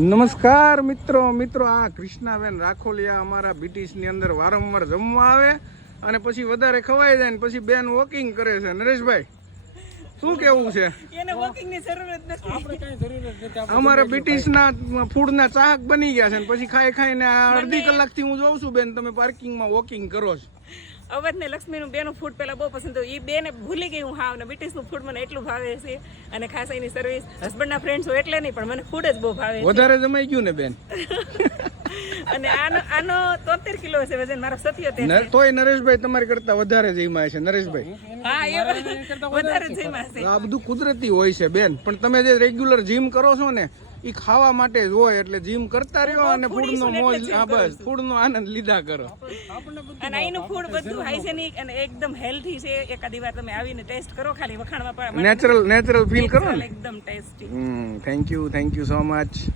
નમસ્કાર મિત્રો આ કૃષ્ણાબેન રાખોલિયા અમારા બીટીસની અંદર વારંવાર જમવા આવે અને પછી વધારે ખવાઈ જાય ને પછી બેન વોકિંગ કરે છે. નરેશભાઈ શું કેવું છે? એને વોકિંગની જરૂર જ નથી. આપણે કઈ જરૂર જ નથી. અમારે બીટીસના ફૂડના ચાહક બની ગયા છે ને પછી ખાઈને અડધી કલાકથી હું જોઉં છું બેન તમે પાર્કિંગમાં વોકિંગ કરો છો. અવધ ને લક્ષ્મીનું બેનું ફૂડ પહેલા બહુ પસંદ હતું. એ બેને ભૂલી ગઈ હું હાવ ને બ્રિટિશનું ફૂડ મને એટલું ભાવે છે અને ખાસ એની સર્વિસ હસબન્ડના ફ્રેન્ડ્સ હોય એટલે નહીં પણ મને ફૂડ જ બહુ ભાવે છે. વધારે જમાઈ ગયું ને બેન. અને આનો 73 કિલો છે વજન, મારો 77 તોય નરેશભાઈ તમારી કરતા વધારે જમ્યા છે. નરેશભાઈ હા એ વધારે જમ્યા છે. આ બધું કુદરતી હોય છે બેન, પણ તમે જે રેગ્યુલર જીમ કરો છો ને એ ખાવા માટે જ હોય એટલે જીમ કરતા રહ્યો અને ફૂડનો મોજ બસ ફૂડનો આનંદ લીધા કરો. અને અહીંનું ફૂડ બધું હાઇજેનિક અને એકદમ હેલ્ધી છે. એકાદી વાર તમે આવીને ટેસ્ટ કરો, ખાલી વખાણવા નેચરલ ફીલ કરો ને એકદમ tasty. Thank you so much.